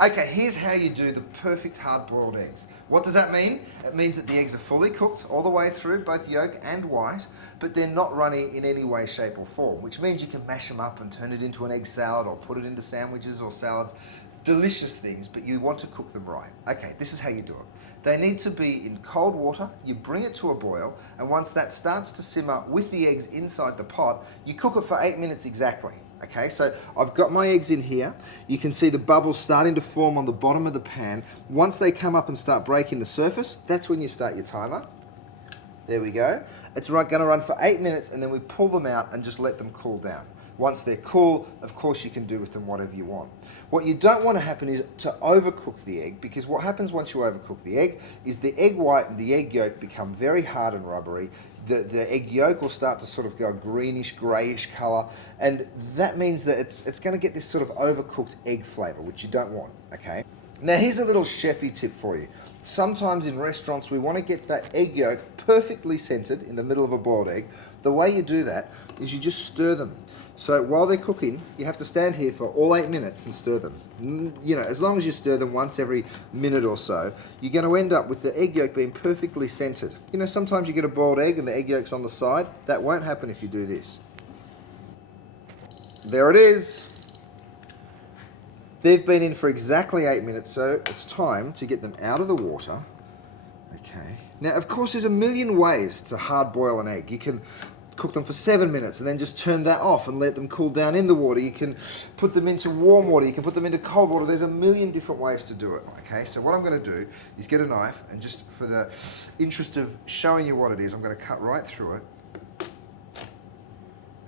Okay, here's how you do the perfect hard-boiled eggs. What does that mean? It means that the eggs are fully cooked all the way through, both yolk and white, but they're not runny in any way, shape or form, which means you can mash them up and turn it into an egg salad or put it into sandwiches or salads. Delicious things, but you want to cook them right. Okay, this is how you do it. They need to be in cold water, you bring it to a boil, and once that starts to simmer with the eggs inside the pot, you cook it for 8 minutes exactly. Okay, so I've got my eggs in here. You can see the bubbles starting to form on the bottom of the pan. Once they come up and start breaking the surface, that's when you start your timer. There we go. It's going to run for 8 minutes, and then we pull them out and just let them cool down. Once they're cool, of course you can do with them whatever you want. What you don't want to happen is to overcook the egg, because what happens once you overcook the egg is the egg white and the egg yolk become very hard and rubbery. The egg yolk will start to sort of go greenish, greyish colour, and that means that it's going to get this sort of overcooked egg flavour, which you don't want, okay? Now here's a little chefy tip for you. Sometimes in restaurants we want to get that egg yolk perfectly centred in the middle of a boiled egg. The way you do that is you just stir them. So while they're cooking, you have to stand here for all 8 minutes and stir them. You know, as long as you stir them once every minute or so, you're going to end up with the egg yolk being perfectly centered. You know, sometimes you get a boiled egg and the egg yolk's on the side. That won't happen if you do this. There it is. They've been in for exactly 8 minutes, so it's time to get them out of the water. Okay. Now, of course, there's a million ways to hard boil an egg. You can cook them for 7 minutes and then just turn that off and let them cool down in the water. You can put them into warm water, you can put them into cold water. There's a million different ways to do it, okay? So what I'm gonna do is get a knife, and just for the interest of showing you what it is, I'm gonna cut right through it.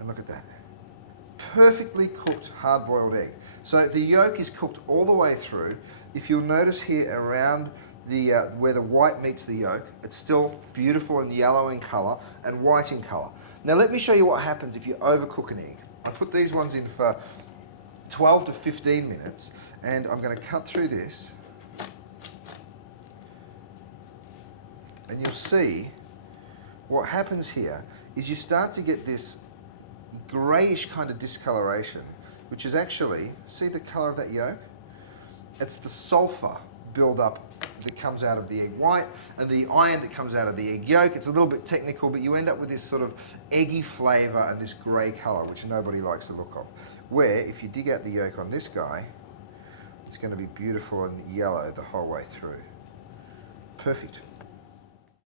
And look at that. Perfectly cooked hard-boiled egg. So the yolk is cooked all the way through. If you'll notice here around the where the white meets the yolk, it's still beautiful and yellow in colour and white in colour. Now let me show you what happens if you overcook an egg. I put these ones in for 12 to 15 minutes, and I'm going to cut through this, and you'll see what happens here is you start to get this greyish kind of discoloration, which is actually, see the colour of that yolk? It's the sulphur build-up that comes out of the egg white and the iron that comes out of the egg yolk. It's a little bit technical, but you end up with this sort of eggy flavour and this grey colour, which nobody likes the look of. Where, if you dig out the yolk on this guy, it's going to be beautiful and yellow the whole way through. Perfect.